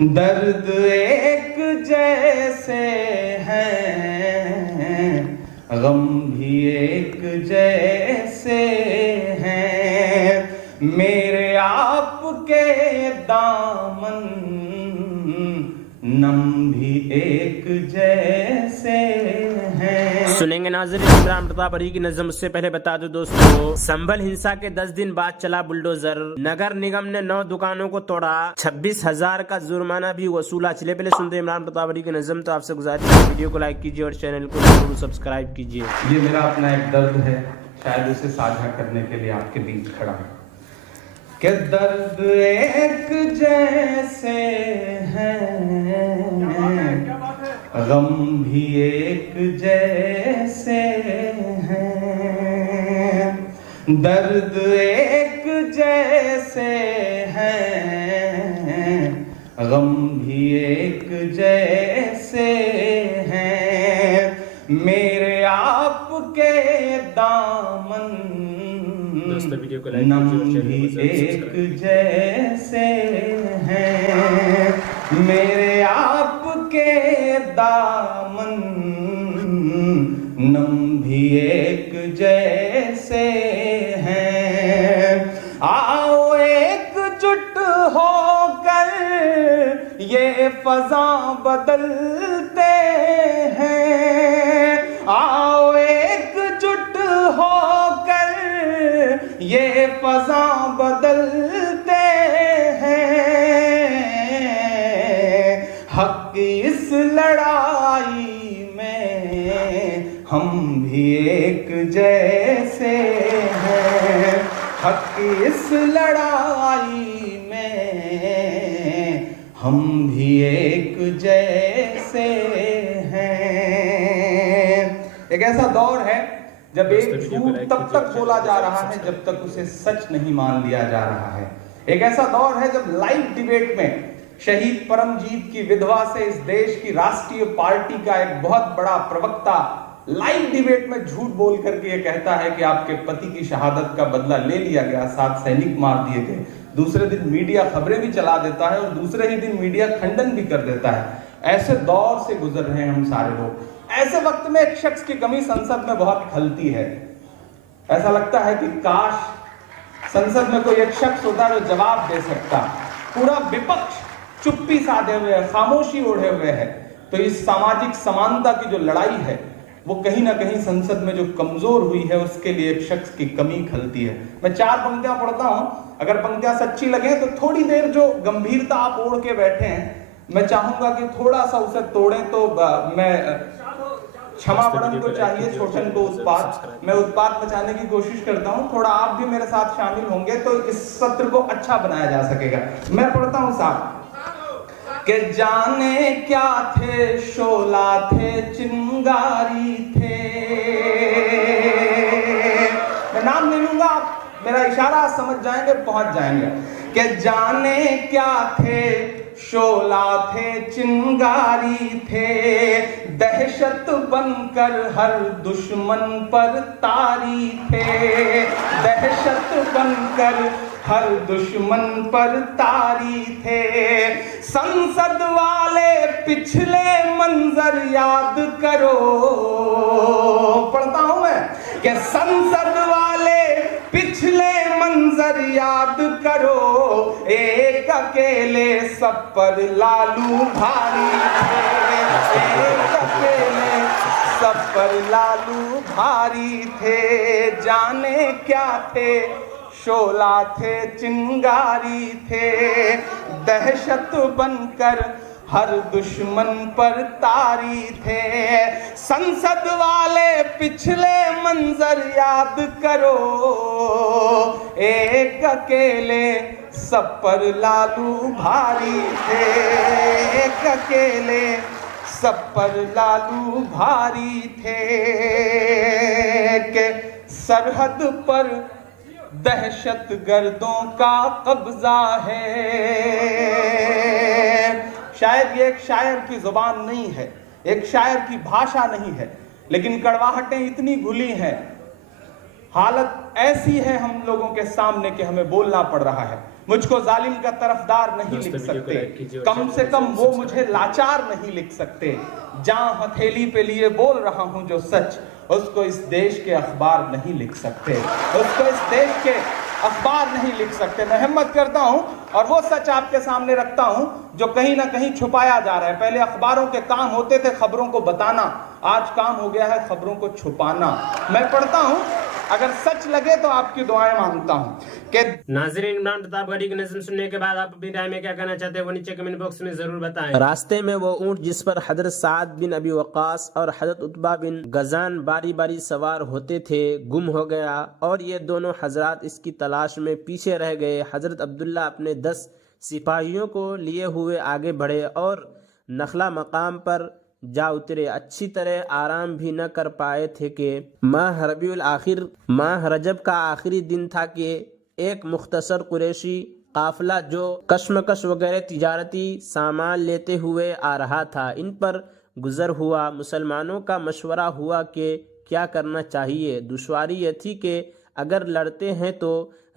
درد ایک جیسے ہیں، غم بھی ایک جیسے ہیں، میرے آپ کے دامن نم بھی ایک جیسے ہیں۔ سنیں گے ناظرین عمران پرتاپ علی کی نظم۔ اس سے پہلے بتا دو دوستو، سنبھل ہنسا کے 10 دن بعد چلا بلڈوزر، نگر نگم نے 9 دکانوں کو توڑا، 26,000 کا جرمانہ بھی وصولا۔ چلے پہلے سنتے ہیں عمران پرتاپ علی کی نظم۔ تو آپ سے گزارش ہے ویڈیو کو لائک کیجیے اور چینل کو ضرور سبسکرائب کیجیے۔ یہ میرا اپنا ایک درد ہے، شاید اسے ساجھا کرنے کے لیے آپ کے بیچ کھڑا ہوں کہ درد ایک جیسے ہیں، غم بھی ایک جیسے ہیں، درد ایک جیسے ہیں، غم بھی ایک جیسے ہیں، میرے آپ کے دامن نم بھی ایک جیسے ہیں، میرے آپ کے دامن نم بھی ایک جیسے ہیں، آؤ ایک جٹ ہو کر یہ فضاں بدلتے ہیں، آؤ ایک جٹ ہو کر یہ فضاں بدلتے ہیں، حق کی اس لڑائی میں ہم بھی ایک جیسے ہیں، حق کی اس لڑائی میں ہم بھی ایک جیسے ہیں۔ ایک ایسا دور ہے جب ایک جھوٹ تب تک بولا جا رہا ہے جب تک اسے سچ نہیں مان لیا جا رہا ہے۔ ایک ایسا دور ہے جب لائیو ڈیبیٹ میں شہید پرمجیت کی ودھوا سے اس دیش کی راشٹریہ پارٹی کا ایک بہت بڑا پروکتا لائیو ڈیبیٹ میں جھوٹ بول کر کے یہ کہتا ہے کہ آپ کے پتی کی شہادت کا بدلہ لے لیا گیا، 7 سینک مار دیے گئے۔ دوسرے دن میڈیا خبریں بھی چلا دیتا ہے اور دوسرے ہی دن میڈیا کھنڈن بھی کر دیتا ہے۔ ایسے دور سے گزر رہے ہیں ہم سارے لوگ۔ ایسے وقت میں ایک شخص کی کمی سنسد میں بہت کھلتی ہے۔ ایسا لگتا ہے کہ کاش سنسد میں کوئی ایک شخص ہوتا جو جواب دے سکتا۔ پورا وپکش چپی سادے ہوئے ہے، خاموشی اوڑھے ہوئے ہے۔ تو اس سماجک سمانتا کی جو لڑائی ہے وہ کہیں نہ کہیں سنسد میں جو کمزور ہوئی ہے اس کے لیے ایک شخص کی کمی کھلتی ہے۔ میں 4 پنکتیاں پڑھتا ہوں، اگر پنکتیاں سچی لگیں تو تھوڑی دیر جو گمبھیرتا آپ اوڑھ کے بیٹھے ہیں میں چاہوں گا کہ تھوڑا سا اسے توڑیں۔ تو میں چھما پڑن کو چاہیے چھوٹن کو اتپات، میں اتپات بچانے کی کوشش کرتا ہوں، تھوڑا آپ بھی میرے ساتھ شامل ہوں گے تو اس سطر کو اچھا بنایا جا سکے گا۔ میں پڑھتا ہوں صاحب کہ جانے کیا تھے شعلہ تھے چنگاری تھے، میں نام نہیں لوں گا، آپ میرا اشارہ سمجھ جائیں گے، پہنچ جائیں گے کہ جانے کیا تھے شعلہ تھے چنگاری تھے، دہشت بن کر ہر دشمن پر طاری تھے، دہشت بن کر ہر دشمن پر طاری تھے، سنسد والے پچھلے منظر یاد کرو، پڑھتا ہوں میں کہ سنسد والے پچھلے منظر یاد کرو، ایک اکیلے سب پر لالو بھاری تھے، ایک اکیلے سب پر لالو بھاری تھے، جانے کیا تھے شعلہ تھے چنگاری تھے، دہشت بن کر ہر دشمن پر طاری تھے، سنسد والے پچھلے منظر یاد کرو، ایک اکیلے سب پر لالو بھاری تھے، ایک اکیلے سب پر لالو بھاری تھے، کہ سرحد پر دہشت گردوں کا قبضہ ہے۔ شاید یہ ایک شاعر کی زبان نہیں ہے، ایک شاعر کی بھاشا نہیں ہے، لیکن کڑواہٹیں اتنی گھلی ہیں، حالت ایسی ہے ہم لوگوں کے سامنے کہ ہمیں بولنا پڑ رہا ہے۔ مجھ کو ظالم کا طرفدار نہیں لکھ سکتے، کم سے کم وہ مجھے لاچار نہیں لکھ سکتے۔ جہاں ہتھیلی پہ لیے بول رہا ہوں جو سچ، اس کو اس دیش کے اخبار نہیں لکھ سکتے، اس کو اس دیش کے اخبار نہیں لکھ سکتے۔ میں ہمت کرتا ہوں اور وہ سچ آپ کے سامنے رکھتا ہوں جو کہیں نہ کہیں چھپایا جا رہا ہے۔ پہلے اخباروں کے کام ہوتے تھے خبروں کو بتانا، آج کام ہو گیا ہے خبروں کو چھپانا۔ میں پڑھتا ہوں، اگر سچ لگے تو آپ کی دعائیں مانگتا ہوں کہ ناظرین، عمران پرتاپ گڑھی کی نظم سننے کے بعد آپ اپنی رائے میں کیا کہنا چاہتے ہیں وہ نیچے کمنٹ باکس میں ضرور بتائیں۔ راستے میں وہ اونٹ جس پر حضرت سعد بن ابی وقاص اور حضرت عتبہ بن غزان باری باری سوار ہوتے تھے گم ہو گیا، اور یہ دونوں حضرات اس کی تلاش میں پیچھے رہ گئے۔ حضرت عبداللہ اپنے 10 سپاہیوں کو لیے ہوئے آگے بڑھے اور نخلا مقام پر جا اترے۔ اچھی طرح آرام بھی نہ کر پائے تھے کہ ماہ رجب کا آخری دن تھا کہ ایک مختصر قریشی قافلہ جو کشمکش وغیرہ تجارتی سامان لیتے ہوئے آ رہا تھا ان پر گزر ہوا۔ مسلمانوں کا مشورہ ہوا کہ کیا کرنا چاہیے۔ دشواری یہ تھی کہ اگر لڑتے ہیں تو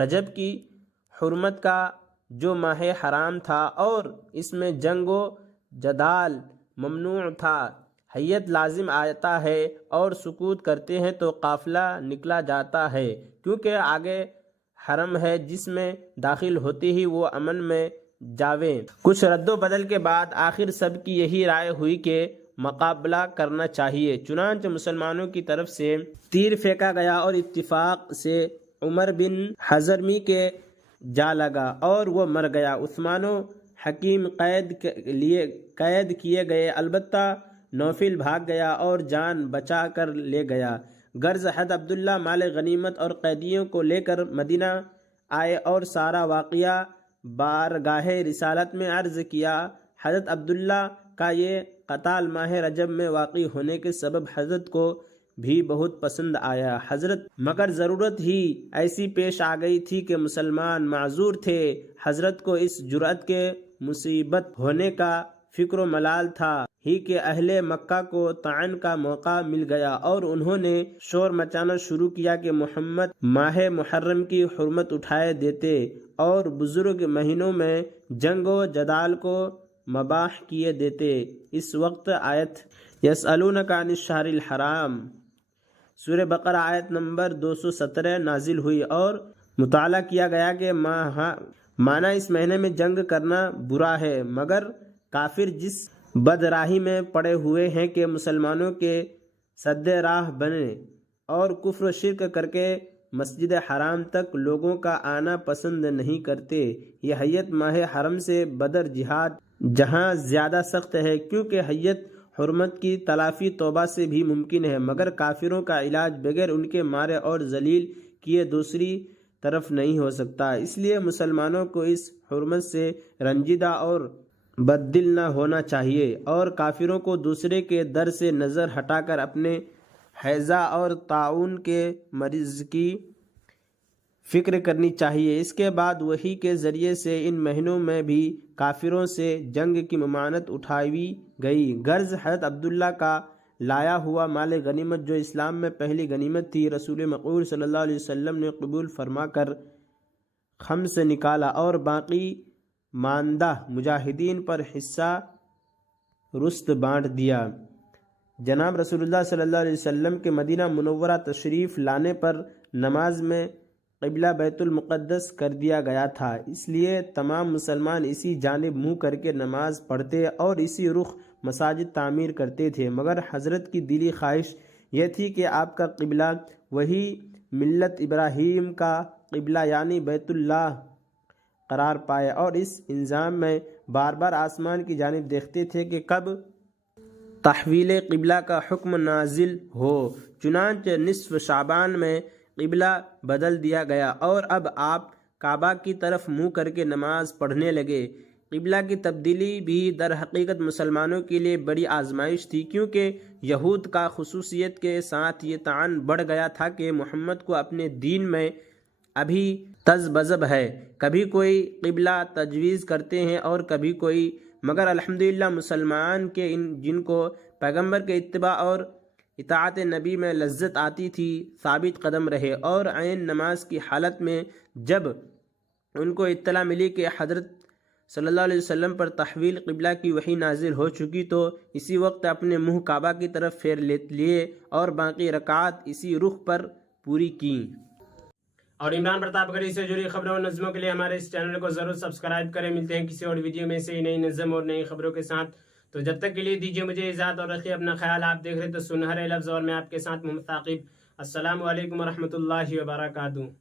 رجب کی حرمت کا جو ماہ حرام تھا اور اس میں جنگ و جدال ممنوع تھا، حیت لازم آتا ہے اور سکوت کرتے ہیں تو قافلہ نکلا جاتا ہے، کیونکہ آگے حرم ہے جس میں داخل ہوتے ہی وہ امن میں جاویں۔ کچھ رد و بدل کے بعد آخر سب کی یہی رائے ہوئی کہ مقابلہ کرنا چاہیے۔ چنانچہ مسلمانوں کی طرف سے تیر پھینکا گیا اور اتفاق سے عمر بن حضرمی کے جا لگا اور وہ مر گیا۔ عثمان و حکیم قید کیے گئے، البتہ نوفل بھاگ گیا اور جان بچا کر لے گیا۔ غرض حضرت عبداللہ مال غنیمت اور قیدیوں کو لے کر مدینہ آئے اور سارا واقعہ بارگاہ رسالت میں عرض کیا۔ حضرت عبداللہ کا یہ قتال ماہ رجب میں واقع ہونے کے سبب حضرت کو بھی بہت پسند آیا۔ مگر ضرورت ہی ایسی پیش آ گئی تھی کہ مسلمان معذور تھے۔ حضرت کو اس جرأت کے مصیبت ہونے کا فکر و ملال تھا ہی کہ اہل مکہ کو طعن کا موقع مل گیا اور انہوں نے شور مچانا شروع کیا کہ محمد ماہ محرم کی حرمت اٹھائے دیتے اور بزرگ مہینوں میں جنگ و جدال کو مباح کیے دیتے۔ اس وقت آیت یسألونک عن الشہر الحرام سورہ بقرہ آیت نمبر 217 نازل ہوئی اور مطالعہ کیا گیا کہ مانا اس مہینے میں جنگ کرنا برا ہے، مگر کافر جس بدراہی میں پڑے ہوئے ہیں کہ مسلمانوں کے سد راہ بنے اور کفر و شرک کر کے مسجد حرام تک لوگوں کا آنا پسند نہیں کرتے۔ یہ حیت ماہ حرم سے بدر جہاد جہاں زیادہ سخت ہے، کیونکہ حیت حرمت کی تلافی توبہ سے بھی ممکن ہے، مگر کافروں کا علاج بغیر ان کے مارے اور ذلیل کیے دوسری طرف نہیں ہو سکتا۔ اس لیے مسلمانوں کو اس حرمت سے رنجیدہ اور بددل نہ ہونا چاہیے اور کافروں کو دوسرے کے در سے نظر ہٹا کر اپنے حیضہ اور طاعون کے مرض کی فکر کرنی چاہیے۔ اس کے بعد وحی کے ذریعے سے ان مہینوں میں بھی کافروں سے جنگ کی ممانعت اٹھائی گئی۔ غرض حضرت عبداللہ کا لایا ہوا مال غنیمت جو اسلام میں پہلی غنیمت تھی، رسول مقبول صلی اللہ علیہ وسلم نے قبول فرما کر خمس نکالا اور باقی ماندہ مجاہدین پر حصہ رست بانٹ دیا۔ جناب رسول اللہ صلی اللہ علیہ وسلم کے مدینہ منورہ تشریف لانے پر نماز میں قبلہ بیت المقدس کر دیا گیا تھا، اس لیے تمام مسلمان اسی جانب منہ کر کے نماز پڑھتے اور اسی رخ مساجد تعمیر کرتے تھے، مگر حضرت کی دلی خواہش یہ تھی کہ آپ کا قبلہ وہی ملت ابراہیم کا قبلہ یعنی بیت اللہ قرار پائے، اور اس انظام میں بار بار آسمان کی جانب دیکھتے تھے کہ کب تحویل قبلہ کا حکم نازل ہو۔ چنانچہ نصف شعبان میں قبلہ بدل دیا گیا اور اب آپ کعبہ کی طرف منہ کر کے نماز پڑھنے لگے۔ قبلہ کی تبدیلی بھی در حقیقت مسلمانوں کے لیے بڑی آزمائش تھی، کیونکہ یہود کا خصوصیت کے ساتھ یہ طعن بڑھ گیا تھا کہ محمد کو اپنے دین میں ابھی تذبذب ہے، کبھی کوئی قبلہ تجویز کرتے ہیں اور کبھی کوئی، مگر الحمدللہ مسلمان کے جن کو پیغمبر کے اتباع اور اطاعت نبی میں لذت آتی تھی ثابت قدم رہے اور عین نماز کی حالت میں جب ان کو اطلاع ملی کہ حضرت صلی اللہ علیہ وسلم پر تحویل قبلہ کی وحی نازل ہو چکی تو اسی وقت اپنے منہ کعبہ کی طرف پھیر لیے اور باقی رکعات اسی رخ پر پوری کی۔ اور عمران پرتاپ گڑھی سے جڑی خبروں اور نظموں کے لیے ہمارے اس چینل کو ضرور سبسکرائب کریں۔ ملتے ہیں کسی اور ویڈیو میں سے نئی نظم اور نئی خبروں کے ساتھ، تو جب تک کے لیے دیجیے مجھے اجازت اور رکھیے اپنا خیال۔ آپ دیکھ رہے تو سنہرے لفظ اور میں آپ کے ساتھ محمد ثاقب۔ السلام علیکم ورحمۃ اللہ وبرکاتہ۔